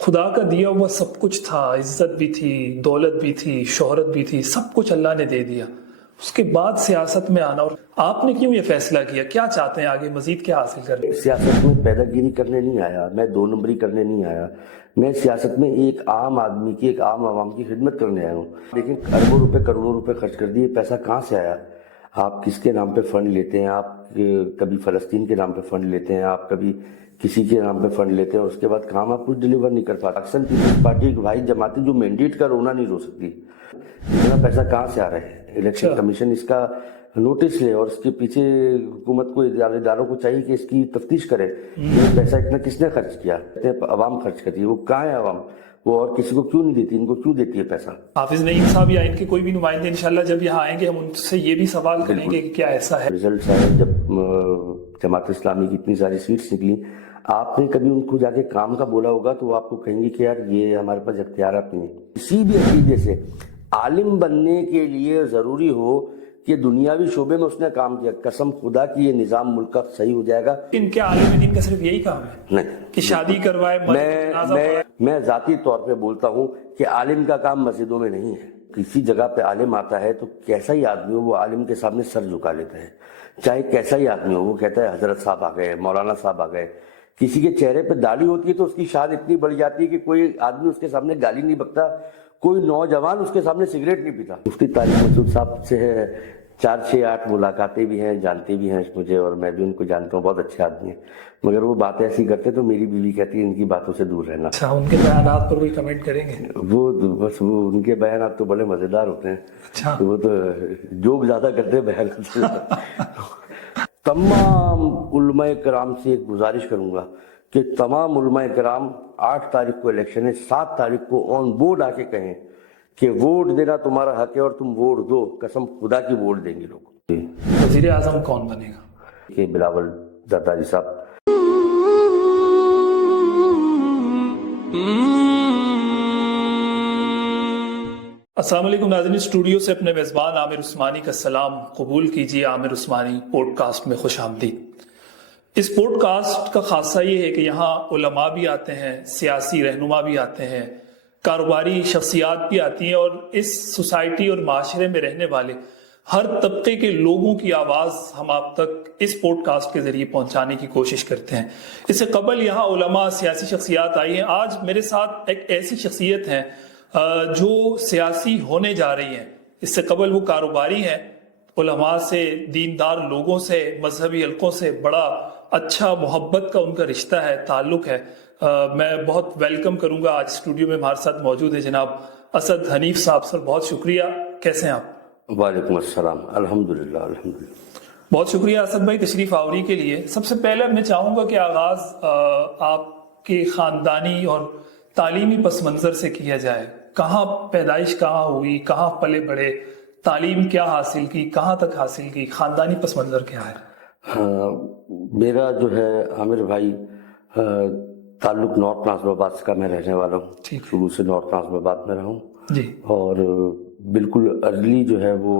خدا کا دیا ہوا سب کچھ تھا، عزت بھی تھی، دولت بھی تھی، شہرت بھی تھی، سب کچھ اللہ نے دے دیا، اس کے بعد سیاست میں آنا، اور آپ نے کیوں یہ فیصلہ کیا؟ کیا چاہتے ہیں آگے، مزید کیا حاصل کریں؟ سیاست میں پیدا گیری کرنے نہیں آیا، میں دو نمبری کرنے نہیں آیا، میں سیاست میں ایک عام آدمی کی، ایک عام عوام کی خدمت کرنے آیا ہوں۔ لیکن اربوں روپے کروڑوں روپے خرچ کر دیے، پیسہ کہاں سے آیا؟ آپ کس کے نام پہ فنڈ لیتے ہیں؟ آپ کبھی فلسطین کے نام پہ فنڈ لیتے ہیں، آپ کبھی کسی کے نام پہ فنڈ لیتے ہیں، اس کے بعد کام آپ کچھ ڈیلیور نہیں کر پاتے۔ اکثر پیپلز پارٹی ایک واحد جماعت ہے جو مینڈیٹ کا رونا نہیں رو سکتی۔ اتنا پیسہ کہاں سے آ رہا ہے؟ الیکشن کمیشن اس کا نوٹس لے، اور اس کے پیچھے حکومت کو، اداروں کو چاہیے کہ اس کی تفتیش کرے، یہ پیسہ اتنا کس نے خرچ کیا؟ عوام خرچ کرتی ہے، وہ کہاں ہے عوام؟ وہ اور کسی کو کیوں نہیں دیتی؟ ان کو کیوں دیتی ہے پیسہ؟ حافظ نعیم صاحب یا ان کے کوئی بھی نمائندے انشاءاللہ جب یہاں آئیں گے، ہم ان سے یہ بھی سوال کریں گے کہ کیا ایسا ہے؟ رزلٹس آئے جب جماعت اسلامی کی اتنی ساری سیٹس نکلی، آپ نے کبھی ان کو جا کے کام کا بولا ہوگا تو وہ آپ کو کہیں گے کہ یار یہ ہمارے پاس اختیارات نہیں ہیں۔ کسی بھی عقیدے سے عالم بننے کے لیے ضروری ہو کہ دنیاوی شعبے میں اس نے کام کیا، قسم خدا کی یہ نظام ملک کا صحیح ہو جائے گا۔ ان کے عالم دین کا صرف یہی کام ہے نہیں کہ شادی کروائے، میں ذاتی طور پہ بولتا ہوں کہ عالم کا کام مسجدوں میں نہیں ہے۔ کسی جگہ پہ عالم آتا ہے تو کیسا ہی آدمی ہو وہ عالم کے سامنے سر جھکا لیتا ہے، چاہے کیسا ہی آدمی ہو، وہ کہتا ہے حضرت صاحب آ گئے، مولانا صاحب آ گئے۔ کسی کے چہرے پہ داڑھی ہوتی ہے تو اس کی شان اتنی بڑھ جاتی ہے کہ کوئی آدمی اس کے سامنے گالی نہیں بکتا، کوئی نوجوان اس کے سامنے سگریٹ نہیں پیتا۔ مفتی طارق مسعود صاحب سے 4-6-8 ملاقاتیں بھی ہیں، جانتے بھی ہیں مجھے، اور میں بھی ان کو جانتا ہوں، بہت اچھے آدمی ہیں، مگر وہ باتیں ایسی کرتے تو میری بیوی کہتی ہے ان کی باتوں سے دور رہنا۔ اچھا، ان کے بیانات پر کوئی کمنٹ کریں گے؟ وہ ان کے بیانات تو بڑے مزیدار ہوتے ہیں۔ اچھا، وہ تو جوک زیادہ کرتے ہیں بیانات سے۔ تمام علماء کرام سے ایک گزارش کروں گا کہ تمام علماء کرام 8 تاریخ کو الیکشن ہے، 7 تاریخ کو آن بورڈ آ کے کہیں کہ ووٹ دینا تمہارا حق ہے اور تم ووٹ دو، قسم خدا کی ووٹ دیں گے لوگ۔ وزیر اعظم کون بنے گا؟ کہ بلاول زرداری صاحب۔ السلام علیکم ناظرین، اسٹوڈیو سے اپنے میزبان عامر عثمانی کا سلام قبول کیجیے۔ عامر عثمانی پوڈ کاسٹ میں خوش آمدید۔ اس پوڈ کاسٹ کا خاصہ یہ ہے کہ یہاں علماء بھی آتے ہیں، سیاسی رہنما بھی آتے ہیں، کاروباری شخصیات بھی آتی ہیں، اور اس سوسائٹی اور معاشرے میں رہنے والے ہر طبقے کے لوگوں کی آواز ہم آپ تک اس پوڈ کاسٹ کے ذریعے پہنچانے کی کوشش کرتے ہیں۔ اس سے قبل یہاں علماء، سیاسی شخصیات آئی ہیں۔ آج میرے ساتھ ایک ایسی شخصیت ہیں جو سیاسی ہونے جا رہی ہیں۔ اس سے قبل وہ کاروباری ہیں، علماء سے، دیندار لوگوں سے، مذہبی حلقوں سے بڑا اچھا محبت کا ان کا رشتہ ہے، تعلق ہے۔ میں بہت ویلکم کروں گا، آج اسٹوڈیو میں ہمارے ساتھ موجود ہے جناب اسد حنیف صاحب۔ سر بہت شکریہ، کیسے ہیں آپ؟ وعلیکم السلام، الحمدللہ الحمدللہ۔ بہت شکریہ اسد بھائی تشریف آوری کے لیے۔ سب سے پہلے میں چاہوں گا کہ آغاز آپ کے خاندانی اور تعلیمی پس منظر سے کیا جائے۔ کہاں پیدائش کہاں ہوئی، کہاں پلے بڑھے، تعلیم کیا حاصل کی، کہاں تک حاصل کی، خاندانی پس منظر کیا ہے؟ میرا جو ہے عامر بھائی تعلق نارتھ ناظم آباد کا میں رہنے والا ہوں، شروع سے نارتھ ناظم آباد میں رہا ہوں جی، اور بالکل ارلی جو ہے وہ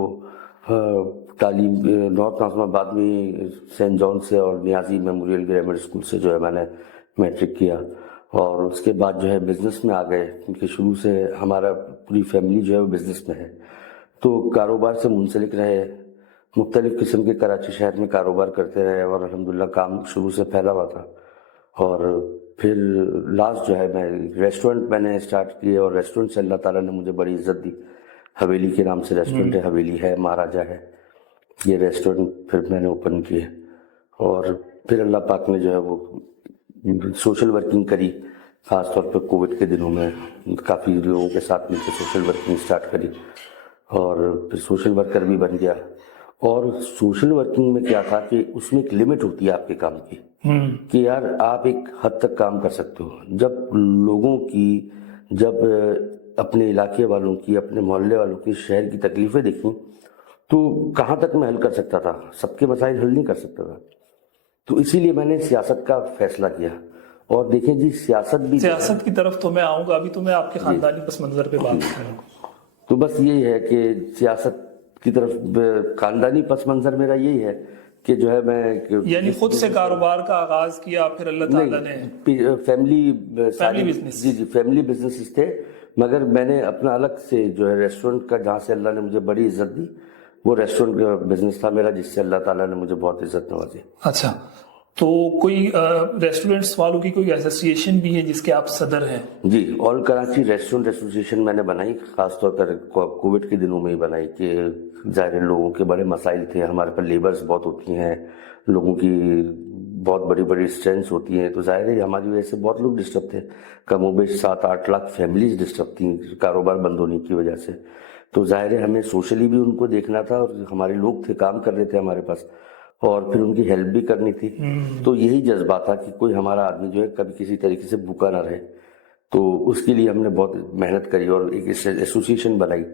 تعلیم نارتھ ناظم آباد میں سینٹ جان سے اور نیازی میموریل گرامر اسکول سے جو ہے میں نے میٹرک کیا، اور اس کے بعد جو ہے بزنس میں آ گئے، کیونکہ شروع سے ہمارا پوری فیملی جو ہے وہ بزنس میں ہے، تو کاروبار سے منسلک رہے، مختلف قسم کے کراچی شہر میں کاروبار کرتے رہے، اور الحمدللہ کام شروع سے پھیلا ہوا تھا۔ اور پھر لاسٹ جو ہے میں ریسٹورنٹ میں نے اسٹارٹ کیے، اور ریسٹورنٹ سے اللہ تعالیٰ نے مجھے بڑی عزت دی۔ حویلی کے نام سے ریسٹورنٹ ہے، حویلی ہے، مہاراجہ ہے، یہ ریسٹورنٹ پھر میں نے اوپن کیے، اور پھر اللہ پاک نے جو ہے وہ سوشل ورکنگ کری، خاص طور پہ کووڈ کے دنوں میں کافی لوگوں کے ساتھ مل کے سوشل ورکنگ اسٹارٹ کری، اور پھر سوشل ورکر بھی بن گیا۔ اور سوشل ورکنگ میں کیا تھا کہ اس میں ایک لمٹ ہوتی ہے آپ کے کام کی، کہ یار آپ ایک حد تک کام کر سکتے ہو۔ جب لوگوں کی، جب اپنے علاقے والوں کی، اپنے محلے والوں کی، شہر کی تکلیفیں دیکھیں تو کہاں تک میں حل کر سکتا تھا، سب کے مسائل حل نہیں کر سکتا تھا، تو اسی لیے میں نے سیاست کا فیصلہ کیا۔ اور دیکھیں جی، سیاست کی طرف تو میں آؤں گا، ابھی تو میں آپ کے خاندانی پس منظر پہ بات کر رہا ہوں۔ تو بس یہی ہے کہ سیاست کی طرف خاندانی پس منظر میرا یہی ہے کہ جو ہے میں یعنی خود سے کاروبار کا آغاز کیا پھر اللہ تعالیٰ نے فیملی بزنس؟ جی فیملی بزنسز تھے، مگر میں نے اپنا الگ سے جو ہے ریسٹورنٹ کا، جہاں سے اللہ نے مجھے بڑی عزت دی، وہ ریسٹورنٹ کا بزنس تھا میرا، جس سے اللہ تعالیٰ نے مجھے بہت عزت نوازی۔ اچھا، تو کوئی ریسٹورنٹس والوں کی کوئی ایسوسیشن بھی ہے جس کے آپ صدر ہیں؟ جی، آل کراچی ریسٹورنٹ ایسوسیشن میں نے بنائی، خاص طور پر کووڈ کے دنوں میں ہی بنائی، کہ ظاہر لوگوں کے بڑے مسائل تھے، ہمارے پاس لیبرز بہت ہوتی ہیں، لوگوں کی بہت بڑی بڑی اسٹرینتھس ہوتی ہیں، تو ظاہر ہے ہماری وجہ سے بہت لوگ ڈسٹرب تھے، کم و بیش 7-8 لاکھ فیملیز ڈسٹرب تھیں کاروبار بند ہونے کی وجہ سے، تو ظاہر ہے ہمیں سوشلی بھی ان کو دیکھنا تھا، اور ہمارے لوگ تھے کام کر رہے تھے ہمارے پاس، اور پھر ان کی ہیلپ بھی کرنی تھی، تو یہی جذبہ تھا کہ کوئی ہمارا آدمی جو ہے کبھی کسی طریقے سے بھوکا نہ رہے، تو اس کے لیے ہم نے بہت محنت کری اور ایک ایسوسیشن بنائی،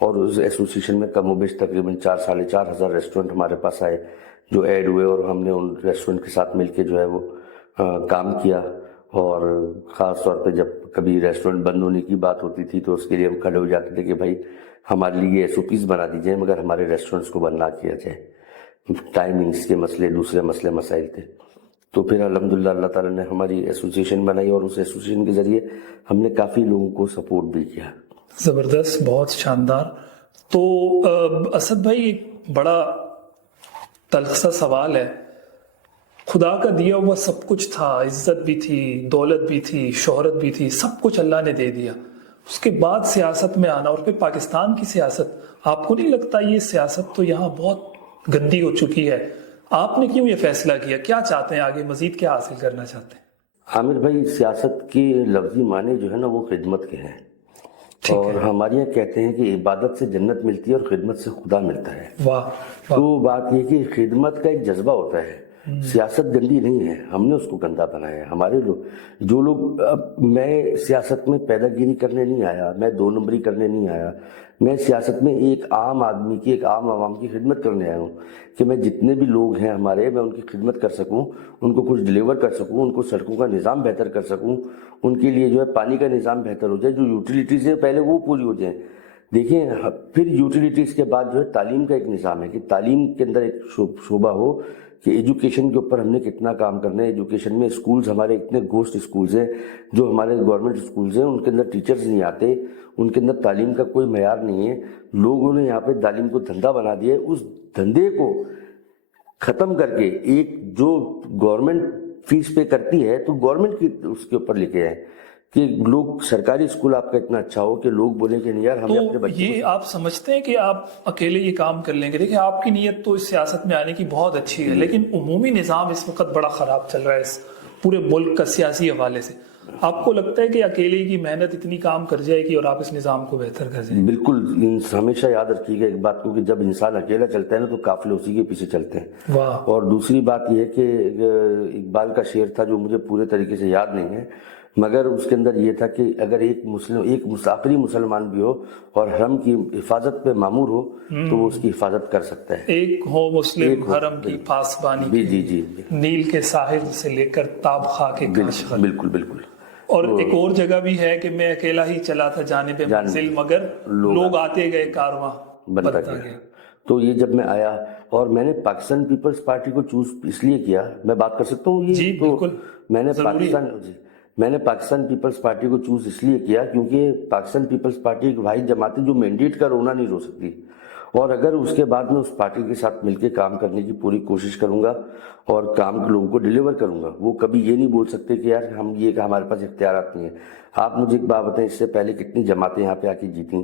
اور اس ایسوسیشن میں کم و بیش تقریباً 4-4.5 ہزار ریسٹورنٹ ہمارے پاس آئے جو ایڈ ہوئے، اور ہم نے ان ریسٹورنٹ کے ساتھ مل کے جو ہے وہ کام کیا، اور خاص طور پہ جب کبھی ریسٹورنٹ بند ہونے کی بات ہوتی تھی تو اس کے لیے ہم کھڑے ہو جاتے تھے کہ بھائی ہمارے لیے SOPs بنا دی جائیں، مگر ہمارے ریسٹورنٹس کو بند نہ کیا جائے، ٹائمنگس کے مسئلے، دوسرے مسائل تھے، تو پھر الحمدللہ اللہ تعالیٰ نے ہماری ایسوسیشن بنائی، اور اس ایسوسیشن کے ذریعے ہم نے کافی لوگوں کو سپورٹ بھی کیا۔ زبردست، بہت شاندار۔ تو اسد بھائی، ایک بڑا تلخ سا سوال ہے، خدا کا دیا ہوا سب کچھ تھا، عزت بھی تھی، دولت بھی تھی، شہرت بھی تھی، سب کچھ اللہ نے دے دیا، اس کے بعد سیاست میں آنا، اور پھر پاکستان کی سیاست، آپ کو نہیں لگتا یہ سیاست تو یہاں بہت گندی ہو چکی ہے؟ آپ نے کیوں یہ فیصلہ کیا؟ کیا چاہتے ہیں آگے، مزید کیا حاصل کرنا چاہتے ہیں؟ عامر بھائی، سیاست کے لفظی معنی جو ہے نا وہ خدمت کے ہیں، اور ہمارے یہاں کہتے ہیں کہ عبادت سے جنت ملتی ہے اور خدمت سے خدا ملتا ہے۔ واہ، تو بات یہ کہ خدمت کا ایک جذبہ ہوتا ہے، سیاست گندی نہیں ہے، ہم نے اس کو گندا بنایا ہے، ہمارے لوگ میں سیاست میں پیدا گیری کرنے نہیں آیا، میں 2 نمبری کرنے نہیں آیا، میں سیاست میں ایک عام آدمی کی، ایک عام عوام کی خدمت کرنے آیا ہوں، کہ میں جتنے بھی لوگ ہیں ہمارے، میں ان کی خدمت کر سکوں، ان کو کچھ ڈیلیور کر سکوں، ان کو سڑکوں کا نظام بہتر کر سکوں، ان کے لیے جو ہے پانی کا نظام بہتر ہو جائے، جو یوٹیلیٹیز ہیں پہلے وہ پوری ہو جائیں۔ دیکھیں، پھر یوٹیلیٹیز کے بعد جو ہے تعلیم کا ایک نظام ہے، کہ تعلیم کے اندر ایک شعبہ ہو، کہ ایجوکیشن کے اوپر ہم نے کتنا کام کرنا ہے، ایجوکیشن میں اسکولز ہمارے اتنے گھوسٹ اسکولز ہیں، جو ہمارے گورنمنٹ اسکولز ہیں ان کے اندر ٹیچرز نہیں آتے، ان کے اندر تعلیم کا کوئی معیار نہیں ہے، لوگوں نے یہاں پہ تعلیم کو دھندا بنا دیا ہے، اس دھندے کو ختم کر کے ایک جو گورنمنٹ فیس پے کرتی ہے تو گورنمنٹ کی اس کے اوپر لکھے ہیں کہ لوگ سرکاری اسکول آپ کا اتنا اچھا ہو کہ لوگ بولیں کہ نہیں یار ہمیں اپنے بچے، یہ آپ سمجھتے ہیں کہ آپ اکیلے یہ کام کر لیں گے؟ دیکھیں، آپ کی نیت تو اس سیاست میں آنے کی بہت اچھی ہے، لیکن عمومی نظام اس وقت بڑا خراب چل رہا ہے اس پورے ملک کا سیاسی حوالے سے، آپ کو لگتا ہے کہ اکیلے کی محنت اتنی کام کر جائے گی اور آپ اس نظام کو بہتر کر جائیں؟ بالکل، ہمیشہ یاد رکھیے گا ایک بات کو، کہ جب انسان اکیلا چلتا ہے نا تو قافلے اسی کے پیچھے چلتے ہیں۔ واہ۔ اور دوسری بات یہ ہے کہ اقبال کا شعر تھا جو مجھے پورے طریقے سے یاد نہیں ہے، مگر اس کے اندر یہ تھا کہ اگر ایک مسافری مسلمان بھی ہو اور حرم کی حفاظت پہ مامور ہو تو وہ اس کی حفاظت کر سکتا ہے۔ ایک ہو مسلم حرم کی پاسبانی، جی، نیل کے ساحل سے لے کر تاب خاک کاشغر۔ بالکل۔ اور ایک اور جگہ بھی ہے کہ میں اکیلا ہی چلا تھا جانب منزل، مگر لوگ آتے گئے کارواں بنتا گیا۔ تو یہ جب میں آیا اور میں نے پاکستان پیپلز پارٹی کو چوز اس لیے کیا، میں بات کر سکتا ہوں؟ جی بالکل، میں نے پاکستان پیپلز پارٹی کو چوز اس لیے کیا کیونکہ پاکستان پیپلز پارٹی ایک بھائی جماعت ہے جو مینڈیٹ کا رونا نہیں رو سکتی، اور اگر اس کے بعد میں اس پارٹی کے ساتھ مل کے کام کرنے کی پوری کوشش کروں گا اور کام لوگوں کو ڈیلیور کروں گا، وہ کبھی یہ نہیں بول سکتے کہ یار ہم یہ کہ ہمارے پاس اختیارات نہیں ہیں۔ آپ مجھے ایک بات بتائیں، اس سے پہلے کتنی جماعتیں یہاں پہ آ کے جیتیں،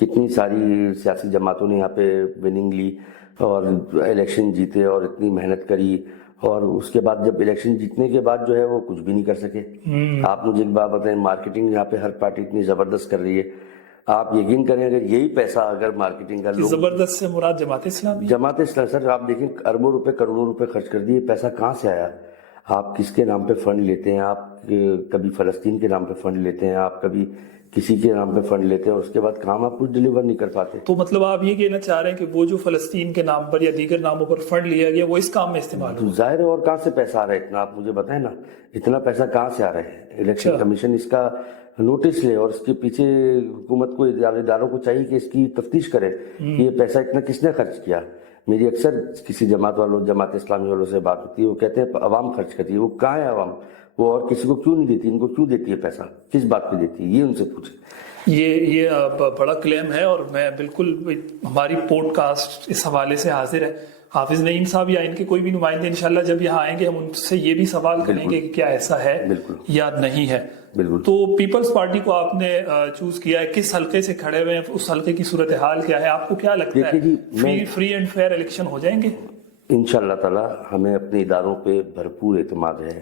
کتنی ساری سیاسی جماعتوں نے یہاں پہ وننگ لی اور الیکشن جیتے اور اتنی محنت کری، اور اس کے بعد جب الیکشن جیتنے کے بعد جو ہے وہ کچھ بھی نہیں کر سکے۔ آپ مجھے ایک بات بتائیں، مارکیٹنگ یہاں پہ ہر پارٹی اتنی زبردست کر رہی ہے، آپ یقین کریں اگر یہی پیسہ اگر مارکیٹنگ کا لوگ، زبردست سے مراد جماعت اسلامی، جماعت اسلامی، سر آپ دیکھیں اربوں روپے کروڑوں روپے خرچ کر دیے، پیسہ کہاں سے آیا؟ آپ کس کے نام پہ فنڈ لیتے ہیں؟ آپ کبھی فلسطین کے نام پہ فنڈ لیتے ہیں، آپ کبھی کسی کے نام پہ فنڈ لیتے ہیں، اور اس کے بعد کام آپ کچھ ڈیلیور نہیں کر پاتے۔ تو مطلب آپ یہ کہنا چاہ رہے ہیں کہ وہ جو فلسطین کے نام پر یا دیگر ناموں پر فنڈ لیا گیا وہ اس کام میں استعمال ہو؟ ظاہر ہے، اور کہاں سے پیسہ آ رہا ہے اتنا؟ آپ مجھے بتائیں نا، اتنا پیسہ کہاں سے آ رہا ہے؟ الیکشن کمیشن اس کا نوٹس لے اور اس کے پیچھے حکومت کو، اداروں کو چاہیے کہ اس کی تفتیش کرے کہ یہ پیسہ اتنا کس نے خرچ کیا۔ میری اکثر کسی جماعت والوں جماعت اسلامی والوں سے بات ہوتی ہے, وہ کہتے ہیں عوام خرچ کرتی ہے. وہ کہاں ہے عوام؟ وہ اور کسی کو کیوں نہیں دیتی؟ ان کو کیوں دیتی ہے پیسہ؟ کس بات پہ دیتی ہے؟ یہ ان سے پوچھیں. یہ بڑا کلیم ہے, اور میں بالکل ہماری پوڈ کاسٹ اس حوالے سے حاضر ہے. حافظ نعیم صاحب یا ان کے کوئی بھی نمائندے انشاءاللہ جب یہاں آئیں گے, ہم ان سے یہ بھی سوال کریں گے کہ کیا ایسا ہے یا نہیں ہے. بالکل. تو پیپلز پارٹی کو آپ نے چوز کیا ہے, کس حلقے سے کھڑے ہوئے ہیں, اس حلقے کی صورتحال کیا ہے, آپ کو کیا لگتا ہے فری اینڈ فیئر الیکشن ہو جائیں گے؟ انشاءاللہ تعالی ہمیں اپنے اداروں پہ بھرپور اعتماد ہے.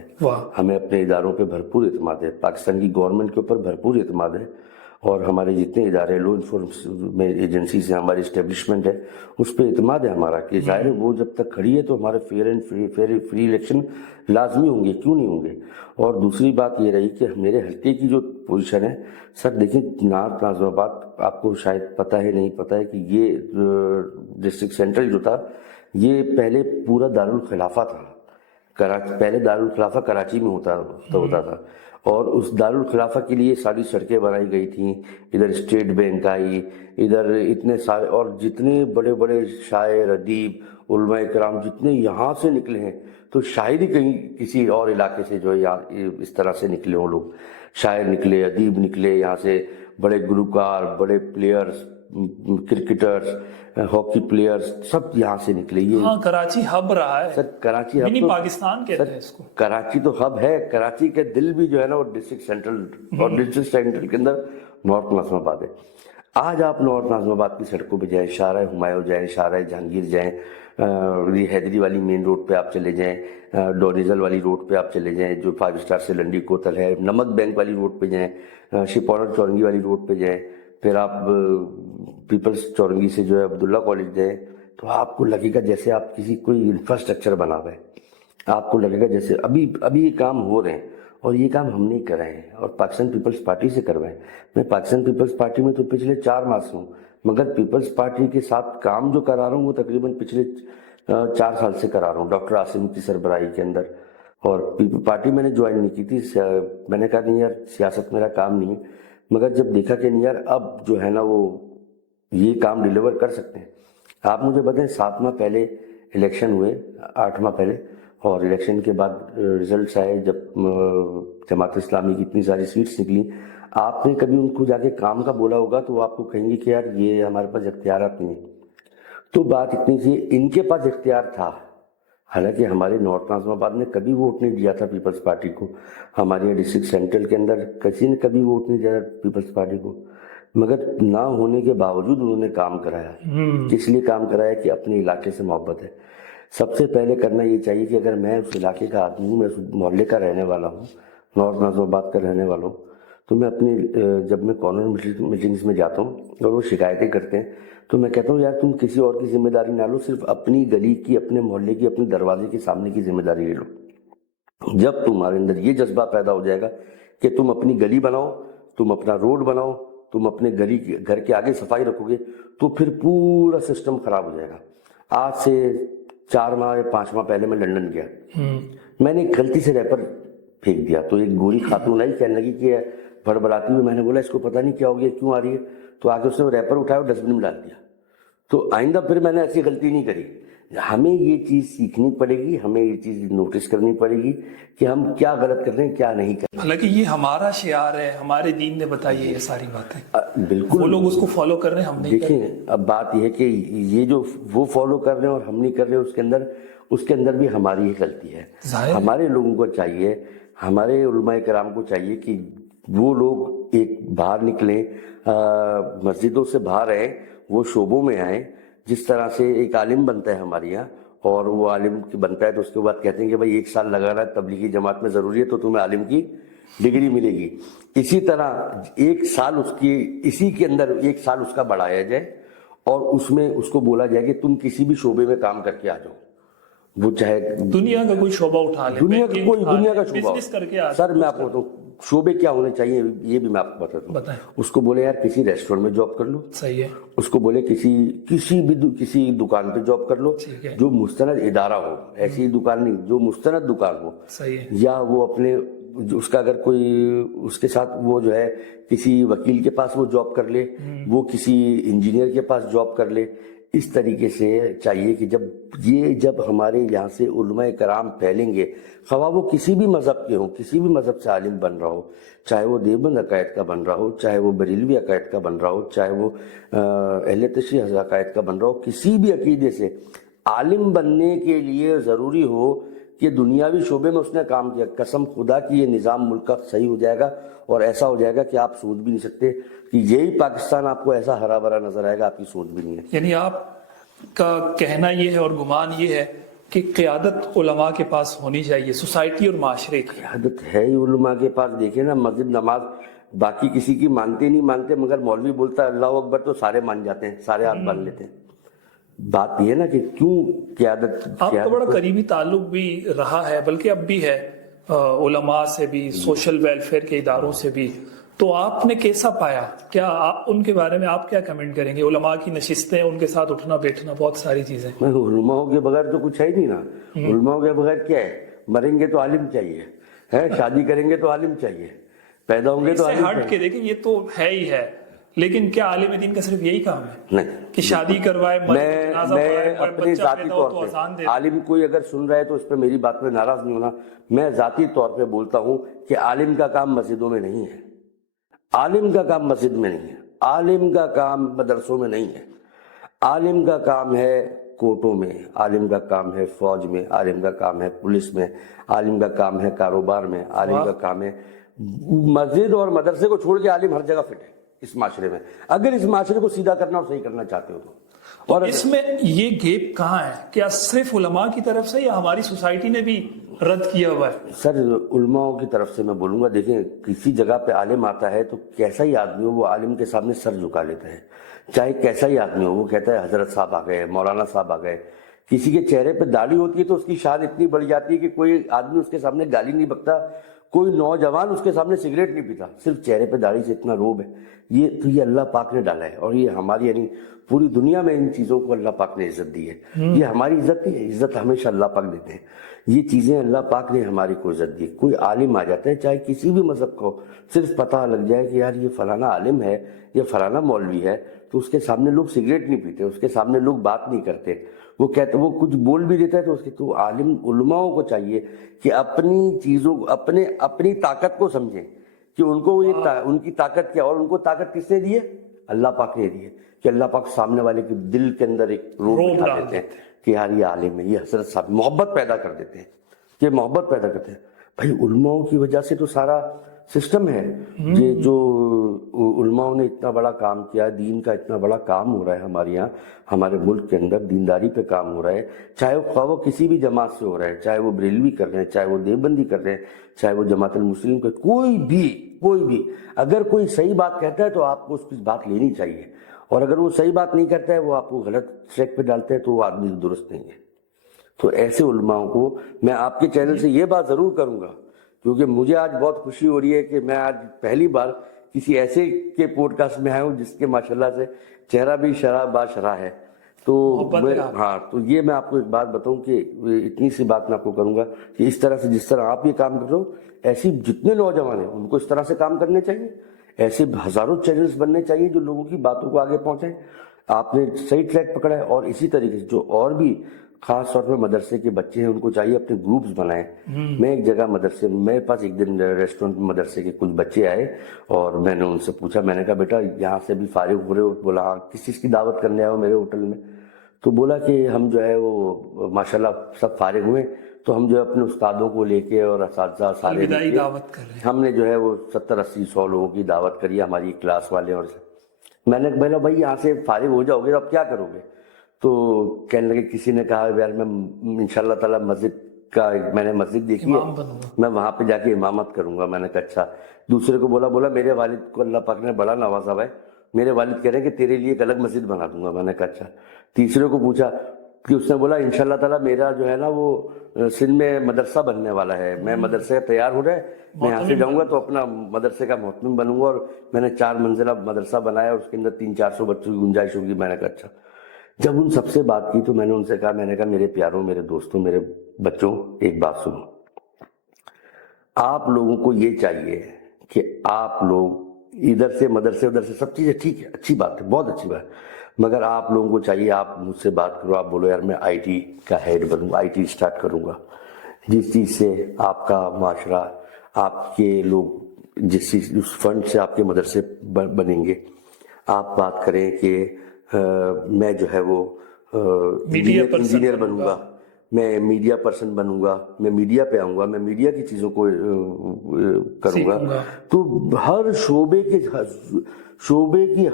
ہمیں اپنے اداروں پہ بھرپور اعتماد ہے. پاکستان کی گورنمنٹ کے اوپر بھرپور اعتماد ہے, اور ہمارے جتنے ادارے لا انفورسمنٹ ایجنسیز ہیں, ہماری اسٹیبلشمنٹ ہے, اس پہ اعتماد ہے ہمارا کہ ظاہر ہے وہ جب تک کھڑی ہے تو ہمارے فیئر اینڈ فری الیکشن لازمی ہوں گے, کیوں نہیں ہوں گے. اور دوسری بات یہ رہی کہ میرے حلقے کی جو پوزیشن ہے, سر دیکھیں نارتھ ناظم آباد, آپ کو شاید پتہ ہے نہیں پتہ ہے کہ یہ ڈسٹرکٹ سینٹرل جو تھا یہ پہلے پورا دارالخلافہ تھا. پہلے دارالخلافہ کراچی میں ہوتا تھا, اور اس دارالخلافہ کے لیے ساری سڑکیں بنائی گئی تھیں. ادھر اسٹیٹ بینک آئی, ادھر اتنے سارے, اور جتنے بڑے بڑے شاعر ادیب علماء کرام جتنے یہاں سے نکلے ہیں, تو شاید ہی کہیں کسی اور علاقے سے جو ہے اس طرح سے نکلے ہوں لوگ. شاعر نکلے, ادیب نکلے یہاں سے, بڑے گلوکار, بڑے پلیئرز, کرکٹرز, ہاکی پلیئرز, سب یہاں سے نکلے. یہ کراچی ہب رہا ہے سر, کراچی ہب منی تو پاکستان کہتے ہیں اس کو. کراچی تو ہب ہے, کراچی کے دل بھی جو ہے نا وہ ڈسٹرکٹ سینٹرل, اور ڈسٹرکٹ سینٹرل کے اندر نارتھ ناظم آباد ہے. آج آپ نارتھ ناظم آباد کی سڑکوں پہ جائیں, شاہراہ ہمایوں جائیں, شاہراہ جہانگیر جائیں, یہ حیدری والی مین روڈ پہ آپ چلے جائیں, ڈونیزل والی روڈ پہ آپ چلے جائیں جو 5 اسٹار سے لنڈی کوتل ہے, نمک بینک والی روڈ پہ جائیں, شپورہ چورنگی والی روڈ پہ جائیں, پھر آپ پیپلز چورنگی سے جو ہے عبداللہ کالج جائیں, تو آپ کو لگے گا جیسے آپ کسی کوئی انفراسٹرکچر بنا ہوئے. آپ کو لگے گا جیسے ابھی یہ کام ہو رہے ہیں, اور یہ کام ہم نہیں کر رہے ہیں, اور پاکستان پیپلز پارٹی سے کروائے ہیں. میں پاکستان پیپلز پارٹی میں تو پچھلے 4 ماہ سے ہوں, مگر پیپلز پارٹی کے ساتھ کام جو کرا رہا ہوں وہ تقریباً پچھلے 4 سال سے کرا رہا ہوں ڈاکٹر عاصم کی سربراہی کے اندر. اور پارٹی میں نے جوائن نہیں کی تھی, میں نے کہا نہیں یار سیاست میرا کام نہیں ہے, مگر جب دیکھا کہ نہیں یار اب جو ہے نا وہ یہ کام ڈیلیور کر سکتے ہیں. آپ مجھے بتائیں 7 ماہ پہلے الیکشن ہوئے, 8 ماہ پہلے, اور الیکشن کے بعد ریزلٹس آئے, جب جماعت اسلامی کی اتنی ساری سیٹس نکلی, آپ نے کبھی ان کو جا کے کام کا بولا ہوگا تو وہ آپ کو کہیں گے کہ یار یہ ہمارے پاس اختیارات نہیں ہیں. تو بات اتنی سی, ان کے پاس اختیار تھا, حالانکہ ہمارے نارتھ ناظم آباد نے کبھی ووٹ نہیں دیا تھا پیپلز پارٹی کو, ہمارے ڈسٹرکٹ سینٹرل کے اندر کسی نے کبھی ووٹ نہیں دیا پیپلز پارٹی کو, مگر نہ ہونے کے باوجود انہوں نے کام کرایا. اس لیے کام کرایا کہ اپنے علاقے سے محبت ہے. سب سے پہلے کرنا یہ چاہیے کہ اگر میں اس علاقے کا آدمی ہوں, میں اس محلے کا رہنے والا ہوں, نارتھ ناظم آباد کا رہنے والا ہوں, تو میں اپنے جب میں کارنر میٹنگز میں جاتا ہوں اور وہ شکایتیں کرتے ہیں تو میں کہتا ہوں یار تم کسی اور کی ذمہ داری نہ لو, صرف اپنی گلی کی, اپنے محلے کی, اپنے دروازے کے سامنے کی ذمہ داری لے لو. جب تمہارے اندر یہ جذبہ پیدا ہو جائے گا کہ تم اپنی گلی بناؤ, تم اپنا روڈ بناؤ, تم اپنے گھر کے آگے صفائی رکھو گے, تو پھر پورا سسٹم خراب ہو جائے گا. آج سے 4 ماہ یا 5 ماہ پہلے میں لندن گیا, میں نے غلطی سے ریپر پھینک دیا, تو ایک گوری خاتون آئی, کہنے لگی کہ بڑبڑاتی ہوئی, میں نے بولا اس کو پتہ نہیں کیا ہو گیا, کیوں آ رہی ہے, تو آگے اس نے وہ ریپر اٹھایا اور ڈسٹ بن میں ڈال دیا. تو آئندہ پھر میں نے ایسی غلطی نہیں کری. ہمیں یہ چیز سیکھنی پڑے گی, ہمیں یہ چیز نوٹس کرنی پڑے گی کہ ہم کیا غلط کر رہے ہیں, کیا نہیں کر رہے ہیں. حالانکہ یہ ہمارا شعار ہے, ہمارے دین نے بتائی ہے یہ ساری باتیں, بالکل وہ لوگ اس کو فالو کر رہے ہیں, ہم نہیں کر رہے. دیکھیں اب بات یہ ہے کہ یہ جو وہ فالو کر رہے ہیں اور ہم نہیں کر رہے, اس کے اندر بھی ہماری ہی غلطی ہے. ہمارے لوگوں کو چاہیے, ہمارے علماء کرام کو چاہیے کہ وہ لوگ ایک باہر نکلیں, مسجدوں سے باہر آئیں, وہ شعبوں میں آئیں. جس طرح سے ایک عالم بنتا ہے ہمارے یہاں, اور وہ عالم کی بنتا ہے تو اس کے بعد کہتے ہیں کہ بھائی 1 سال لگا رہا ہے تبلیغی جماعت میں ضروری ہے تو تمہیں عالم کی ڈگری ملے گی. اسی طرح 1 سال اسی کے اندر 1 سال اس کا بڑھایا جائے, اور اس میں اس کو بولا جائے کہ تم کسی بھی شعبے میں کام کر کے آ جاؤ, وہ چاہے دنیا کا کوئی شعبہ اٹھا لیں, دنیا کا شعبہ بزنس کر کے. سر میں آپ کو بتاؤں شعبے کیا ہونے چاہیے, یہ بھی میں آپ کو بتاتا ہوں. اس کو بولے یار کسی ریسٹورینٹ میں جاب کر لو, صحیح ہے. اس کو بولے کسی دکان پہ جاب کر لو جو مستند ادارہ ہو, ایسی دکان نہیں جو مستند دکان ہو. صحیح ہے. یا وہ اپنے اس کا اگر کوئی اس کے ساتھ وہ جو ہے کسی وکیل کے پاس وہ جاب کر لے, وہ کسی انجینئر کے پاس جاب کر لے. اس طریقے سے چاہیے کہ جب ہمارے یہاں سے علماء کرام پھیلیں گے، خواہ وہ کسی بھی مذہب کے ہوں، کسی بھی مذہب سے عالم بن رہا ہو، چاہے وہ دیوبند عقائد کا بن رہا ہو، چاہے وہ بریلوی عقائد کا بن رہا ہو، چاہے وہ اہل تشیع عقائد کا بن رہا ہو، کسی بھی عقیدے سے عالم بننے کے لیے ضروری ہو کہ دنیاوی شعبے میں اس نے کام کیا، قسم خدا کی یہ نظام ملک کا صحیح ہو جائے گا، اور ایسا ہو جائے گا کہ آپ سوچ بھی نہیں سکتے کہ یہی پاکستان آپ کو ایسا ہرا بھرا نظر آئے گا، آپ کی سوچ بھی نہیں ہے۔ یعنی آپ کا کہنا یہ ہے اور گمان یہ ہے کہ قیادت علماء کے پاس ہونی چاہیے، سوسائٹی اور معاشرے کی۔ قیادت ہے ہی علماء کے پاس۔ دیکھیں نا، مسجد نماز باقی کسی کی مانتے نہیں مانتے، مگر مولوی بولتا ہے اللہ اکبر تو سارے مان جاتے ہیں، سارے ہاتھ باندھ لیتے ہیں۔ بات یہ ہے نا کہ کیوں قیادت۔ آپ کا بڑا قریبی تعلق بھی رہا ہے، بلکہ اب بھی ہے، علماء سے بھی، سوشل ویلفیئر کے اداروں سے بھی، تو آپ نے کیسا پایا؟ کیا آپ ان کے بارے میں آپ کیا کمنٹ کریں گے؟ علماء کی نشستیں، ان کے ساتھ اٹھنا بیٹھنا، بہت ساری چیزیں۔ علماء کے بغیر تو کچھ ہے ہی نہیں نا۔ علماء کے بغیر کیا ہے؟ مریں گے تو عالم چاہیے، ہے شادی کریں گے تو عالم چاہیے، پیدا ہوں گے تو عالم ہٹ کے دیکھیں، یہ تو ہے ہی ہے، لیکن کیا عالم دین کا صرف یہی کام ہے نہیں کہ شادی کروائے، میں اپنے ذاتی طور پہ، عالم کوئی اگر سن رہا ہے تو اس پہ میری بات پہ ناراض نہیں ہونا، میں ذاتی طور پہ بولتا ہوں کہ عالم کا کام مسجدوں میں نہیں ہے، عالم کا کام مسجد میں نہیں ہے، عالم کا کام مدرسوں میں نہیں ہے، عالم کا کام ہے کورٹوں میں، عالم کا کام ہے فوج میں، عالم کا کام ہے پولیس میں، عالم کا کام ہے کاروبار میں، عالم کا کام ہے۔ مسجد اور مدرسے کو چھوڑ کے عالم ہر جگہ فٹ ہے اس معاشرے میں، اگر اس معاشرے کو سیدھا کرنا اور صحیح کرنا چاہتے ہو تو۔ اور اس میں یہ گیپ کہاں ہے؟ کیا صرف علماء کی طرف سے یا ہماری سوسائٹی نے بھی رد کیا ہوا ہے؟ سر، علماء کی طرف سے میں بولوں گا، دیکھیں کسی جگہ پہ عالم آتا ہے تو کیسا ہی آدمی ہو وہ عالم کے سامنے سر جھکا لیتا ہے، چاہے کیسا ہی آدمی ہو، وہ کہتا ہے حضرت صاحب آ گئے، مولانا صاحب آ گئے۔ کسی کے چہرے پہ داڑھی ہوتی ہے تو اس کی شان اتنی بڑھ جاتی ہے کہ کوئی آدمی اس کے سامنے گالی نہیں بکتا، کوئی نوجوان اس کے سامنے سگریٹ نہیں پیتا، صرف چہرے پہ داڑھی سے اتنا روب ہے۔ یہ اللہ پاک نے ڈالا ہے، اور یہ ہماری، یعنی پوری دنیا میں ان چیزوں کو اللہ پاک نے عزت دی ہے۔ یہ ہماری عزت نہیں ہے، عزت ہمیشہ اللہ پاک دیتے ہیں۔ یہ چیزیں اللہ پاک نے ہماری کو عزت دی۔ کوئی عالم آ جاتا ہے چاہے کسی بھی مذہب کو، صرف پتہ لگ جائے کہ یار یہ فلانا عالم ہے، یہ فلانا مولوی ہے، تو اس کے سامنے لوگ سگریٹ نہیں پیتے، اس کے سامنے لوگ بات نہیں کرتے، وہ کہتے، وہ کچھ بول بھی دیتا ہے تو اس کے، تو عالم علماؤں کو چاہیے کہ اپنی چیزوں، اپنی طاقت کو سمجھیں کہ ان کو ان کی طاقت کیا، اور ان کو طاقت کس نے دی ہے؟ اللہ پاک نے دی ہے، کہ اللہ پاک سامنے والے کے دل کے اندر ایک روب بٹھا دیتے ہیں کہ یار یہ عالم ہے، یہ حضرت صاحب، محبت پیدا کر دیتے ہیں، یہ محبت پیدا کرتے ہیں۔ بھائی علماؤں کی وجہ سے تو سارا سسٹم ہے، یہ جو علماؤں نے اتنا بڑا کام کیا، دین کا اتنا بڑا کام ہو رہا ہے ہمارے یہاں، ہمارے ملک کے اندر دینداری پہ کام ہو رہا ہے، چاہے وہ کسی بھی جماعت سے ہو رہا ہے، چاہے وہ بریلوی کر رہے ہیں، چاہے وہ دیوبندی کر رہے ہیں، چاہے وہ جماعت المسلمین کا، کوئی بھی اگر کوئی صحیح بات کہتا ہے تو آپ کو اس کی بات لینی چاہیے، اور اگر وہ صحیح بات نہیں کرتا ہے، وہ آپ کو غلط ٹریک پہ ڈالتا ہے، تو وہ آدمی درست نہیں ہے۔ تو ایسے علماؤں کو میں آپ کے چینل سے یہ بات ضرور کروں گا، کیونکہ مجھے آج بہت خوشی ہو رہی ہے کہ میں آج پہلی بار کسی ایسے کے پوڈ کاسٹ میں آیا ہوں جس کے ماشاءاللہ سے چہرہ بھی شرح با شرح ہے۔ تو تو یہ میں آپ کو ایک بات بتاؤں کہ اتنی سی بات میں آپ کو کروں گا کہ اس طرح سے، جس طرح آپ یہ کام کر رہے ہو، ایسی جتنے نوجوان ہیں ان کو اس طرح سے کام کرنے چاہیے، ایسے ہزاروں چینلز بننے چاہیے جو لوگوں کی باتوں کو آگے پہنچائیں۔ آپ نے صحیح ٹریک پکڑا ہے، اور اسی طریقے سے جو اور بھی خاص طور پہ مدرسے کے بچے ہیں ان کو چاہیے اپنے گروپس بنائیں۔ میں ایک جگہ مدرسے، میرے پاس ایک دن ریسٹورنٹ میں مدرسے کے کچھ بچے آئے، اور میں نے ان سے پوچھا، میں نے کہا بیٹا یہاں سے بھی فارغ ہو رہے ہو؟ بولا ہاں۔ کس چیز کی دعوت کرنے آئے ہو میرے ہوٹل میں؟ تو بولا کہ ہم جو ہے وہ ماشاءاللہ سب فارغ ہوئے، تو ہم جو ہے اپنے استادوں کو لے کے اور اساتذہ سارے لے کے ہم نے جو ہے وہ 70-80-100 لوگوں کی دعوت کری، ہماری کلاس والے۔ اور میں نے بولا بھائی یہاں سے فارغ ہو جاؤ گے تو اب کیا کرو گے؟ تو کہنے لگے، کسی نے کہا یار میں انشاءاللہ تعالیٰ مسجد کا، میں نے مسجد دیکھی ہے، میں وہاں پہ جا کے امامت کروں گا۔ میں نے کہا اچھا۔ دوسرے کو بولا میرے والد کو اللہ پاک نے بڑا نوازا ہے، میرے والد کہہ رہے ہیں کہ تیرے لیے ایک الگ مسجد بنا دوں گا۔ میں نے کہا اچھا۔ تیسرے کو پوچھا کہ اس نے بولا انشاءاللہ تعالیٰ میرا جو ہے نا وہ سندھ میں مدرسہ بننے والا ہے، میں مدرسے تیار ہو رہا ہے، میں یہاں سے جاؤں گا تو اپنا مدرسے کا محتمم بنوں گا، اور میں نے 4 منزلہ مدرسہ بنایا، اور اس کے اندر 300-400 بچوں کی گنجائش ہوگی۔ میں نے کہا اچھا۔ جب ان سب سے بات کی تو میں نے ان سے کہا، میں نے کہا میرے پیاروں، میرے دوستوں، میرے بچوں، ایک بات سنو، آپ لوگوں کو یہ چاہیے کہ آپ لوگ ادھر سے مدرسے ادھر سے سب چیزیں ٹھیک ہے، اچھی بات ہے، بہت اچھی بات ہے، مگر آپ لوگوں کو چاہیے آپ مجھ سے بات کرو، آپ بولو یار میں آئی ٹی کا head Bannu God, I T start کروں گا، جس چیز سے آپ کا معاشرہ، آپ کے لوگ جس چیز اس فنڈ سے آپ کے مدرسے بنیں گے، آپ بات کریں کہ میں جو ہے وہ انجینئر بنوں گا، میں میڈیا پرسن بنوں گا، میں میڈیا پہ آؤں گا، میں میڈیا کی چیزوں کو کروں گا، تو ہر شعبے کی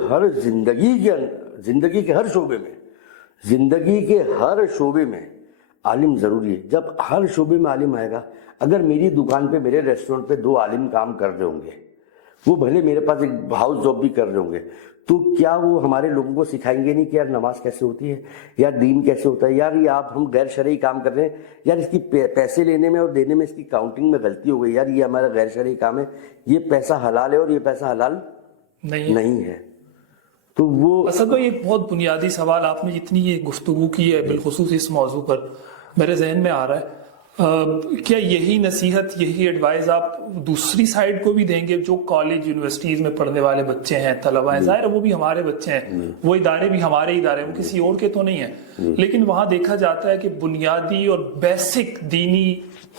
ہر زندگی کے ہر شعبے میں عالم ضروری ہے۔ جب ہر شعبے میں عالم آئے گا، اگر میری دکان پہ میرے ریسٹورنٹ پہ 2 عالم کام کر رہے ہوں گے، وہ بھلے میرے پاس ایک ہاؤس جاب بھی کر رہے ہوں گے، تو کیا وہ ہمارے لوگوں کو سکھائیں گے نہیں کہ یار نماز کیسے ہوتی ہے، یار دین کیسے ہوتا ہے، یار یہ ہم غیر شرعی کام کر رہے ہیں، یار اس کی پیسے لینے میں اور دینے میں اس کی کاؤنٹنگ میں غلطی ہو گئی، یار یہ ہمارا غیر شرعی کام ہے، یہ پیسہ حلال ہے اور یہ پیسہ حلال نہیں ہے۔ تو وہ اسد بھائی ایک بہت بنیادی سوال آپ نے جتنی یہ گفتگو کی ہے بالخصوص اس موضوع پر میرے ذہن میں آ رہا ہے، کیا یہی نصیحت، یہی ایڈوائز آپ دوسری سائڈ کو بھی دیں گے جو کالج یونیورسٹیز میں پڑھنے والے بچے ہیں، طلبہ ہیں، ظاہر ہے وہ بھی ہمارے بچے ہیں، وہ ادارے بھی ہمارے ادارے، وہ کسی اور کے تو نہیں ہیں، لیکن وہاں دیکھا جاتا ہے کہ بنیادی اور بیسک دینی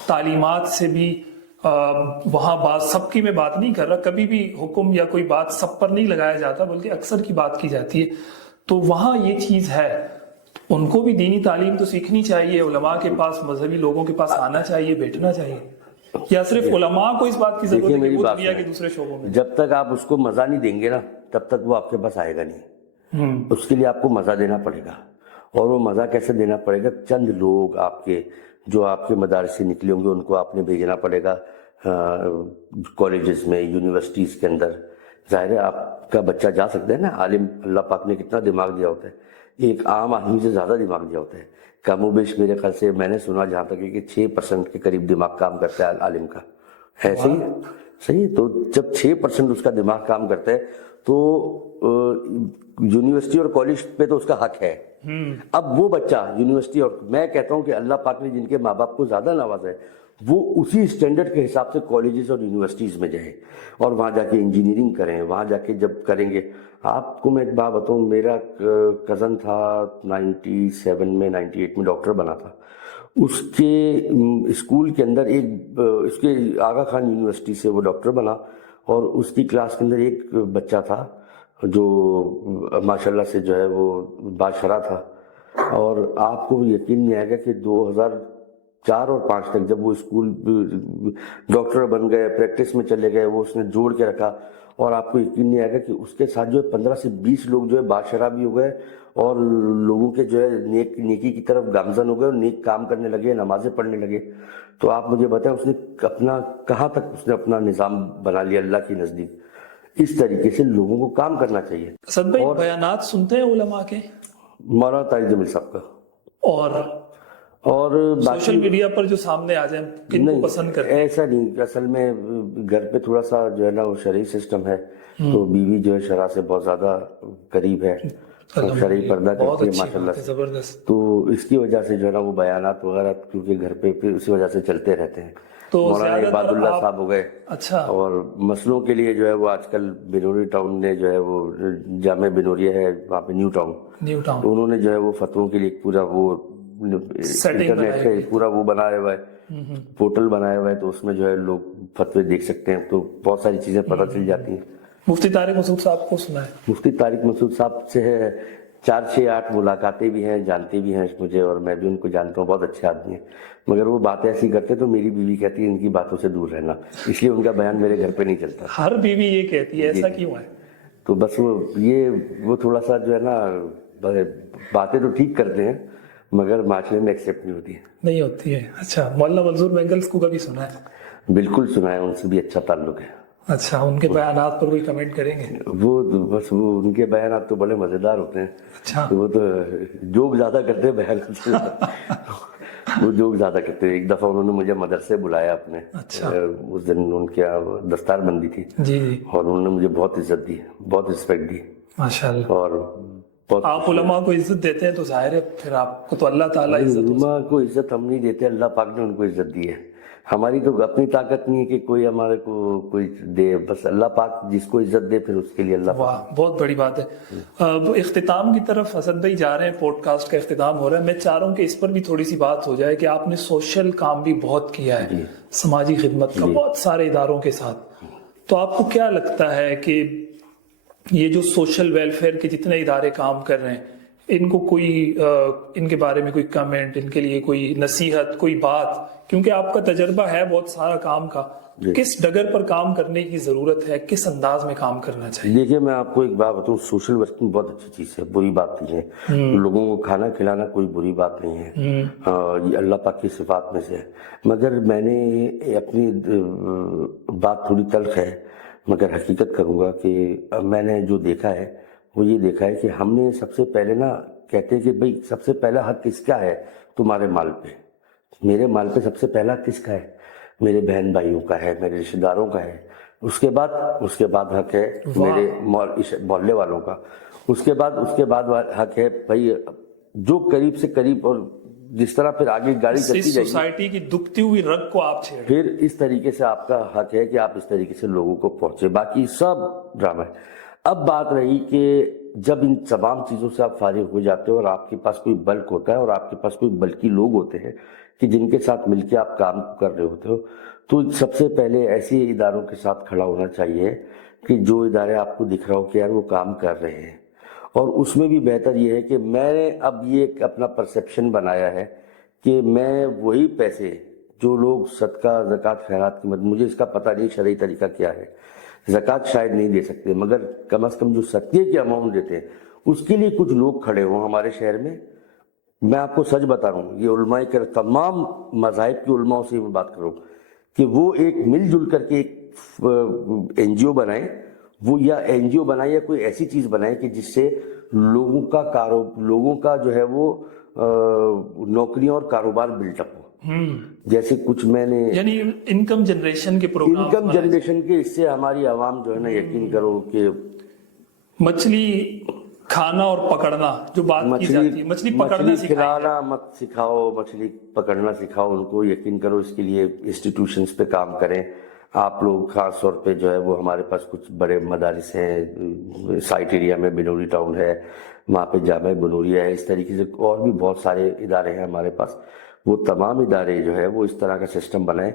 تعلیمات سے بھی وہاں سب کی میں بات نہیں کر رہا، کبھی بھی حکم یا کوئی بات سب پر نہیں لگایا جاتا بلکہ اکثر کی بات کی جاتی ہے، تو وہاں یہ چیز ہے، ان کو بھی دینی تعلیم تو سیکھنی چاہیے، علماء کے پاس، مذہبی لوگوں کے پاس آنا چاہیے، بیٹھنا چاہیے، یا صرف علماء کو اس بات کی ضرورت ہے کہ وہ دنیا کے دوسرے شعبوں میں؟ جب تک آپ اس کو مزہ نہیں دیں گے نا تب تک وہ آپ کے پاس آئے گا نہیں، اس کے لیے آپ کو مزہ دینا پڑے گا، اور وہ مزہ کیسے دینا پڑے گا؟ چند لوگ آپ کے جو آپ کے مدارس سے نکلے ہوں گے ان کو آپ نے بھیجنا پڑے گا کالجز میں، یونیورسٹیز کے اندر، ظاہر ہے آپ کا بچہ جا سکتا ہے نا، عالم اللہ پاک نے کتنا دماغ دیا ہوتا ہے، ایک عام آدمی سے زیادہ دماغ دیا ہوتا ہے، کم و بیش میرے خیال سے میں نے سنا جہاں تک ہے کہ 6% کے قریب دماغ کام کرتا ہے عالم کا، ہے صحیح؟ تو جب 6% اس کا دماغ کام کرتا ہے تو یونیورسٹی اور کالج پہ تو اس کا حق ہے۔ اب وہ بچہ یونیورسٹی، اور میں کہتا ہوں کہ اللہ پاک نے جن کے ماں باپ کو زیادہ نوازا ہے وہ اسی اسٹینڈرڈ کے حساب سے کالجز اور یونیورسٹیز میں جائیں اور وہاں جا کے انجینئرنگ کریں، وہاں جا کے جب کریں گے، آپ کو میں ایک بات بتاؤں، میرا کزن تھا 97 میں 98 میں ڈاکٹر بنا تھا، اس کے اسکول کے اندر اس کے آغا خان یونیورسٹی سے وہ ڈاکٹر بنا، اور اس کی کلاس کے اندر ایک بچہ تھا جو ماشاءاللہ سے جو ہے وہ باشرہ تھا، اور آپ کو یقین نہیں آئے گا کہ 2004 اور 2005 تک جب وہ اسکول ڈاکٹر بن گئے، پریکٹس میں چلے گئے، وہ اس نے جوڑ کے رکھا، اور آپ کو یقین نہیں آئے گا کہ اس کے ساتھ جو ہے 15 سے 20 لوگ جو ہے باشرہ بھی ہو گئے اور لوگوں کے جو ہے نیکی کی طرف گامزن ہو گئے اور نیک کام کرنے لگے، نمازیں پڑھنے لگے۔ تو آپ مجھے بتائیں اس نے کہاں تک اس نے اپنا نظام بنا لیا اللہ کے نزدیک۔ اس طریقے سے لوگوں کو کام کرنا چاہیے۔ اسد بھائی بیانات سنتے ہیں علماء کے، مولانا طارق جمیل صاحب کا، اور سوشل میڈیا پر جو سامنے آ جائیں کن کو پسند کرتے ہیں؟ ایسا نہیں، اصل میں گھر پہ تھوڑا سا جو ہے نا وہ شرعی سسٹم ہے، تو بیوی جو ہے شرع سے بہت زیادہ قریب ہے، شرعی پردہ کرتی ہے ماشاءاللہ سے، زبردست، تو اس کی وجہ سے جو ہے نا وہ بیانات وغیرہ کیونکہ گھر پہ پھر اسی وجہ سے چلتے رہتے ہیں۔ مولانا عباد اللہ صاحب ہو گئے، اچھا، اور مسئلوں کے لیے جو ہے وہ آج کل بنوری ٹاؤن نے جو ہے وہ جامع بنوریہ ہے وہاں پہ نیو ٹاؤن، تو انہوں نے جو ہے وہ فتووں کے لیے پورا وہ انٹرنیٹ پہ پورا وہ بنایا ہوا ہے، پورٹل بنایا ہوا ہے، تو اس میں جو ہے لوگ فتوے دیکھ سکتے ہیں، تو بہت ساری چیزیں پتہ چل جاتی ہیں۔ مفتی طارق مسعود صاحب کو سنا ہے؟ مفتی طارق مسعود صاحب سے 4-6-8 ملاقاتیں بھی ہیں، جانتے بھی ہیں مجھے، اور میں بھی ان کو جانتا ہوں، بہت اچھے آدمی ہیں، مگر وہ باتیں ایسی کرتے تو میری بیوی کہتی ہے ان کی باتوں سے دور رہنا، اس لیے ان کا بیان میرے گھر پہ نہیں چلتا۔ ہر بیوی یہ کہتی ہے، ایسا کیوں ہے؟ تو بس وہ تھوڑا سا جو ہے نا باتیں تو ٹھیک کرتے ہیں مگر معاشرے میں ایکسیپٹ نہیں ہوتی ہے۔ اچھا، مولانا منظور بینگلز کو کبھی سنا ہے؟ بالکل سنا ہے، ان سے بھی اچھا تعلق ہے۔ اچھا، ان کے بیانات پر کوئی کمنٹ کریں گے؟ وہ ان کے بیانات تو بڑے مزیدار ہوتے ہیں۔ اچھا، وہ تو جوک زیادہ کرتے ہیں بیانات، وہ جوک زیادہ کرتے ہیں۔ ایک دفعہ انہوں نے مجھے مدرسے بلایا اپنے، اس دن ان کے دستار بندی تھی، اور انہوں نے مجھے بہت عزت دی، بہت رسپیکٹ دی ماشاءاللہ۔ اور آپ علماء کو عزت دیتے ہیں تو ظاہر ہے پھر آپ کو تو اللہ تعالیٰ عزت، علماء کو عزت ہم نہیں دیتے، اللہ پاک نے ان کو عزت دی ہے۔ ہماری تو اپنی طاقت نہیں ہے کہ کوئی ہمارے کو کوئی دے، بس اللہ پاک جس کو عزت دے پھر اس کے لیے اللہ پاک. واہ، بہت بڑی بات ہے. اب اختتام کی طرف اسد بھائی جا رہے ہیں، پوڈ کاسٹ کا اختتام ہو رہا ہے. میں چاہ رہا ہوں کہ اس پر بھی تھوڑی سی بات ہو جائے کہ آپ نے سوشل کام بھی بہت کیا ہے، سماجی خدمت کا بہت سارے اداروں کے ساتھ. تو آپ کو کیا لگتا ہے کہ یہ جو سوشل ویلفیئر کے جتنے ادارے کام کر رہے ہیں، ان کو کوئی ان کے بارے میں کوئی کمنٹ، ان کے لیے کوئی نصیحت، کوئی بات، کیونکہ آپ کا تجربہ ہے بہت سارا کام کا، کس ڈگر پر کام کرنے کی ضرورت ہے، کس انداز میں کام کرنا چاہیے؟ دیکھیے میں آپ کو ایک بات بتاؤں، سوشل ورکنگ بہت اچھی چیز ہے، بری بات نہیں ہے. لوگوں کو کھانا کھلانا کوئی بری بات نہیں ہے، یہ اللہ پاک کی صفات میں سے ہے. مگر میں نے اپنی بات تھوڑی تلخ ہے مگر حقیقت کروں گا کہ میں نے جو دیکھا ہے وہ یہ دیکھا ہے کہ ہم نے سب سے پہلے نا کہتے ہیں کہ بھئی سب سے پہلا حق کس کا ہے تمہارے مال پہ. میرے مال پہ سب سے پہلا کس کا ہے؟ میرے بہن بھائیوں کا ہے، میرے رشتہ داروں کا ہے. اس کے بعد حق ہے میرے محلے والوں کا. اس کے بعد حق ہے بھائی جو قریب سے قریب، اور جس طرح پھر آگے گاڑی چلتی جائے گی سوسائٹی کی دکھتی ہوئی رگ کو آپ چھیڑ، پھر اس طریقے سے آپ کا حق ہے کہ آپ اس طریقے سے لوگوں کو پہنچے. باقی سب ڈرامہ ہے. اب بات رہی کہ جب ان تمام چیزوں سے آپ فارغ ہو جاتے ہو اور آپ کے پاس کوئی بلک ہوتا ہے اور آپ کے پاس کوئی بلکی لوگ ہوتے ہیں کہ جن کے ساتھ مل کے آپ کام کر رہے ہوتے ہو، تو سب سے پہلے ایسے اداروں کے ساتھ کھڑا ہونا چاہیے کہ جو ادارے آپ کو دکھ رہا ہو کہ یار وہ کام کر رہے ہیں. اور اس میں بھی بہتر یہ ہے کہ میں نے اب یہ اپنا پرسیپشن بنایا ہے کہ میں وہی پیسے جو لوگ صدقہ، زکوٰۃ، خیرات کی مدد، مجھے اس کا پتہ نہیں شرعی طریقہ کیا ہے، زکوٰۃ شاید نہیں دے سکتے مگر کم از کم جو صدقے کی اماؤنٹ دیتے ہیں اس کے لیے کچھ لوگ کھڑے ہوں ہمارے شہر میں. میں آپ کو سچ بتا رہا ہوں، یہ علماء کے تمام مذاہب کے علماء سے میں بات کروں کہ وہ ایک مل جل کر کے ایک این جی او بنائیں، وہ یا این جی او بنائیں یا کوئی ایسی چیز بنائیں کہ جس سے لوگوں کا جو ہے وہ نوکریاں اور کاروبار بلٹ اپ ہو. جیسے کچھ میں نے یعنی انکم جنریشن کے پروگرام، انکم جنریشن کے، اس سے ہماری عوام جو ہے نا یقین کرو کہ مچھلی کھانا اور پکڑنا جو بات کی جاتی ہے، مچھلی پکڑنا کھلانا مت سکھاؤ، مچھلی پکڑنا سکھاؤ ان کو. یقین کرو اس کے لیے انسٹیٹیوشنز پہ کام کریں آپ لوگ. خاص طور پہ جو ہے وہ ہمارے پاس کچھ بڑے مدارس ہیں سائٹ ایریا میں، بنوری ٹاؤن ہے وہاں پہ، جامعہ بنوریا ہے، اس طریقے سے اور بھی بہت سارے ادارے ہیں ہمارے پاس. وہ تمام ادارے جو ہے وہ اس طرح کا سسٹم بنائیں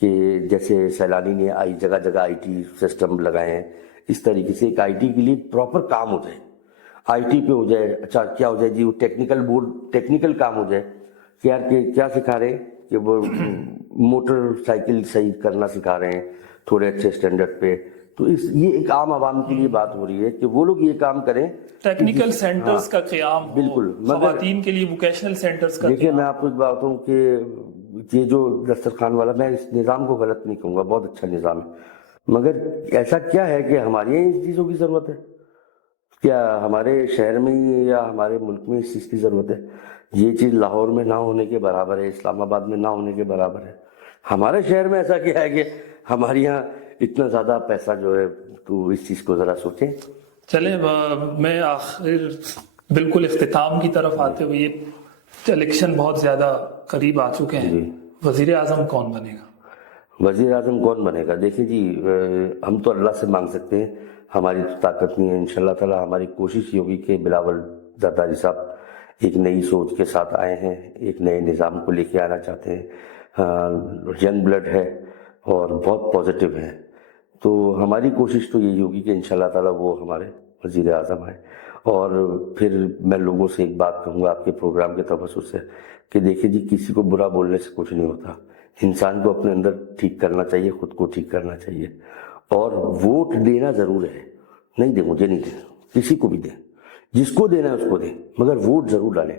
کہ جیسے سیلانی نے جگہ جگہ آئی ٹی سسٹم لگائے ہیں، اس طریقے سے ایک آئی ٹی کے لیے پراپر کام ہو جائے. آئی ٹی پہ ہو جائے. اچھا کیا ہو جائے جی، وہ ٹیکنیکل کام ہو جائے کہ یار کیا سکھا رہے ہیں کہ وہ موٹر سائیکل صحیح کرنا سکھا رہے ہیں تھوڑے اچھے سٹینڈرڈ پہ. تو یہ ایک عام عوام کے لیے بات ہو رہی ہے کہ وہ لوگ یہ کام کریں. ٹیکنیکل سینٹرز کا قیام، بالکل، خواتین کے لیے ووکیشنل سینٹرز کا. دیکھیے میں آپ کو ایک بات بتاؤں کہ یہ جو دسترخوان والا، میں اس نظام کو غلط نہیں کہوں گا، بہت اچھا نظام ہے. مگر ایسا کیا ہے کہ ہمارے یہاں ان چیزوں کی ضرورت ہے؟ کیا ہمارے شہر میں یا ہمارے ملک میں اس چیز کی ضرورت ہے؟ یہ چیز لاہور میں نہ ہونے کے برابر ہے، اسلام آباد میں نہ ہونے کے برابر ہے. ہمارے شہر میں ایسا کیا ہے کہ ہمارے یہاں اتنا زیادہ پیسہ جو ہے؟ تو اس چیز کو ذرا سوچیں. چلیں میں آخر بالکل اختتام کی طرف آتے ہوئے، یہ الیکشن بہت زیادہ قریب آ چکے ہیں، وزیر اعظم کون بنے گا؟ وزیر اعظم کون بنے گا؟ دیکھیں جی، ہم تو اللہ سے مانگ سکتے ہیں، ہماری تو طاقت نہیں ہے. انشاءاللہ تعالی ہماری کوشش یہ ہوگی کہ بلاول زرداری صاحب ایک نئی سوچ کے ساتھ آئے ہیں، ایک نئے نظام کو لے کے آنا چاہتے ہیں. ینگ بلڈ ہے اور بہت پازیٹیو ہے، تو ہماری کوشش تو یہی ہوگی کہ انشاءاللہ تعالی وہ ہمارے وزیر اعظم آئے. اور پھر میں لوگوں سے ایک بات کہوں گا آپ کے پروگرام کے توسط سے کہ دیکھیں جی، کسی کو برا بولنے سے کچھ نہیں ہوتا. انسان کو اپنے اندر ٹھیک کرنا چاہیے، خود کو ٹھیک کرنا چاہیے. اور ووٹ دینا ضرور ہے، نہیں دیں مجھے نہیں دیں، کسی کو بھی دیں، جس کو دینا ہے اس کو دیں، مگر ووٹ ضرور ڈالیں.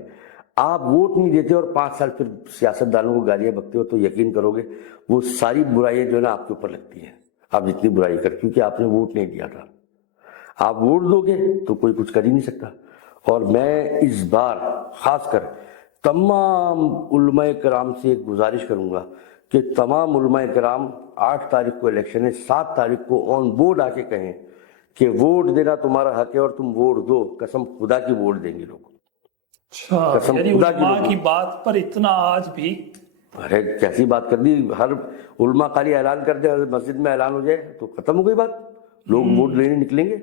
آپ ووٹ نہیں دیتے اور 5 سال پھر سیاست دانوں کو گالیاں بکتے ہو تو یقین کرو گے وہ ساری برائیاں جو ہے نا آپ کے اوپر لگتی ہیں. آپ جتنی برائی کر، کیونکہ آپ نے ووٹ نہیں دیا تھا. آپ ووٹ دو گے تو کوئی کچھ کر ہی نہیں سکتا. اور میں اس بار خاص کر تمام علماء کرام سے ایک گزارش کروں گا کہ تمام علماء کرام 8 تاریخ کو الیکشن ہے، 7 تاریخ کو آن بورڈ آ کے کہیں کہ ووٹ دینا تمہارا حق ہے اور تم ووٹ دو. قسم خدا کی ووٹ دیں گے لوگ. اچھا، یعنی علماء کی بات پر اتنا آج بھی ارے کیسی بات کر دی, ہر علماء خالی اعلان کر دے, مسجد میں اعلان ہو جائے تو ختم ہو گئی بات. لوگ ووٹ لینے نکلیں گے,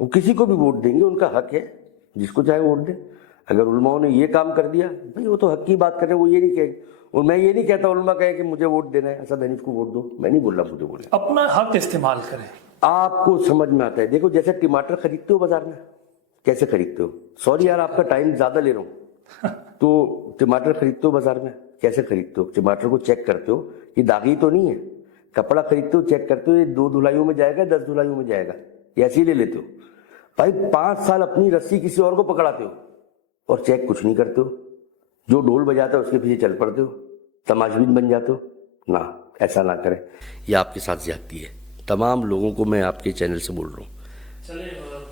وہ کسی کو بھی ووٹ دیں گے, ان کا حق ہے, جس کو چاہے ووٹ دے. اگر علماء نے یہ کام کر دیا بھائی وہ تو حق کی بات کر رہے ہیں, وہ یہ نہیں کہے, اور میں یہ نہیں کہتا علماء کہے کہ مجھے ووٹ دینا ہے, اسد حنیف کو ووٹ دو, میں نہیں بول رہا مجھے بولے. اپنا حق استعمال کریں. آپ کو سمجھ میں آتا ہے, دیکھو جیسے ٹماٹر خریدتے ہو بازار میں, کیسے خریدتے ہو؟ سوری یار آپ کا ٹائم زیادہ لے رہا ہوں, تو ٹماٹر خریدتے ہو بازار میں, کیسے خریدتے ہو؟ ٹماٹر کو چیک کرتے ہو, یہ داغی تو نہیں ہے. کپڑا خریدتے ہو, چیک کرتے ہو یہ 2 دھلائیوں میں جائے گا, 10 دھلائیوں میں جائے گا, یہ ایسے ہی لے لیتے ہو. بھائی 5 سال اپنی رسی کسی اور کو پکڑاتے ہو اور چیک کچھ نہیں کرتے ہو. جو ڈھول بجاتا ہے اس کے پیچھے چل پڑتے ہو, تماشبین بن جاتے ہو. نہ, ایسا نہ کریں, یہ آپ کے ساتھ زیادتی ہے. تمام لوگوں کو میں آپ کے چینل سے بول رہا ہوں. چلیں,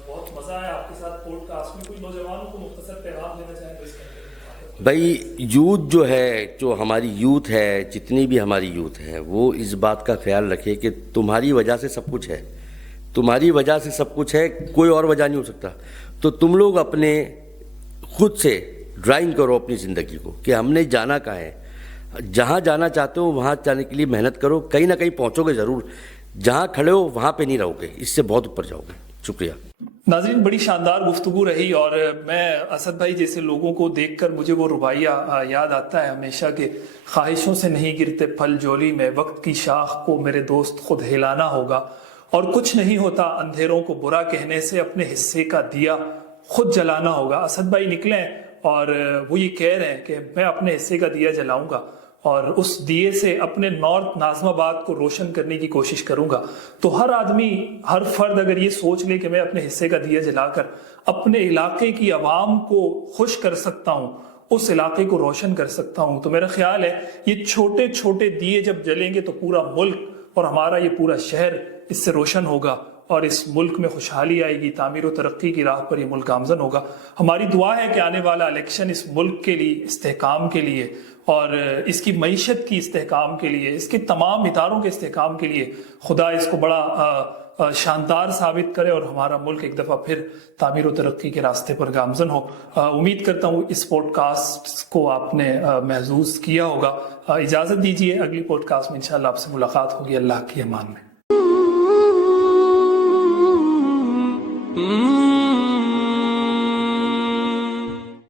بہت مزہ آیا آپ کے ساتھ پوڈ کاسٹ میں. کوئی نوجوانوں کو مختصر پیغام دینا چاہیں تو اس کے بھائی یوتھ جو ہے, جو ہماری یوتھ ہے, جتنی بھی ہماری یوتھ ہے, وہ اس بات کا خیال رکھے کہ تمہاری وجہ سے سب کچھ ہے, تمہاری وجہ سے سب کچھ ہے, کوئی اور وجہ نہیں ہو سکتا. تو تم لوگ اپنے خود سے ڈرائنگ کرو اپنی زندگی کو کہ ہم نے جانا کہاں ہے, جہاں جانا چاہتے ہو وہاں جانے کے لیے محنت کرو, کہیں نہ کہیں پہنچو گے ضرور. جہاں کھڑے ہو وہاں پہ نہیں رہو گے, اس سے بہت اوپر جاؤ گے. شکریہ. ناظرین, بڑی شاندار گفتگو رہی, اور میں اسد بھائی جیسے لوگوں کو دیکھ کر مجھے وہ رباعیہ یاد آتا ہے ہمیشہ کہ خواہشوں سے نہیں گرتے پھل جولی میں, وقت کی شاخ کو میرے دوست خود ہلانا ہوگا, اور کچھ نہیں ہوتا اندھیروں کو برا کہنے سے, اپنے حصے کا دیا خود جلانا ہوگا. اسد بھائی نکلیں اور وہ یہ کہہ رہے ہیں کہ میں اپنے حصے کا دیا جلاؤں گا, اور اس دیے سے اپنے نارتھ ناظم آباد کو روشن کرنے کی کوشش کروں گا. تو ہر آدمی, ہر فرد اگر یہ سوچ لے کہ میں اپنے حصے کا دیا جلا کر اپنے علاقے کی عوام کو خوش کر سکتا ہوں, اس علاقے کو روشن کر سکتا ہوں, تو میرا خیال ہے یہ چھوٹے چھوٹے دیے جب جلیں گے تو پورا ملک اور ہمارا یہ پورا شہر اس سے روشن ہوگا, اور اس ملک میں خوشحالی آئے گی, تعمیر و ترقی کی راہ پر یہ ملک گامزن ہوگا. ہماری دعا ہے کہ آنے والا الیکشن اس ملک کے لیے استحکام کے لیے, اور اس کی معیشت کی استحکام کے لیے, اس کے تمام اداروں کے استحکام کے لیے خدا اس کو بڑا شاندار ثابت کرے, اور ہمارا ملک ایک دفعہ پھر تعمیر و ترقی کے راستے پر گامزن ہو. امید کرتا ہوں اس پوڈ کاسٹ کو آپ نے محظوظ کیا ہوگا. اجازت دیجیے, اگلی پوڈ کاسٹ میں انشاءاللہ آپ سے ملاقات ہوگی. اللہ کی امان میں.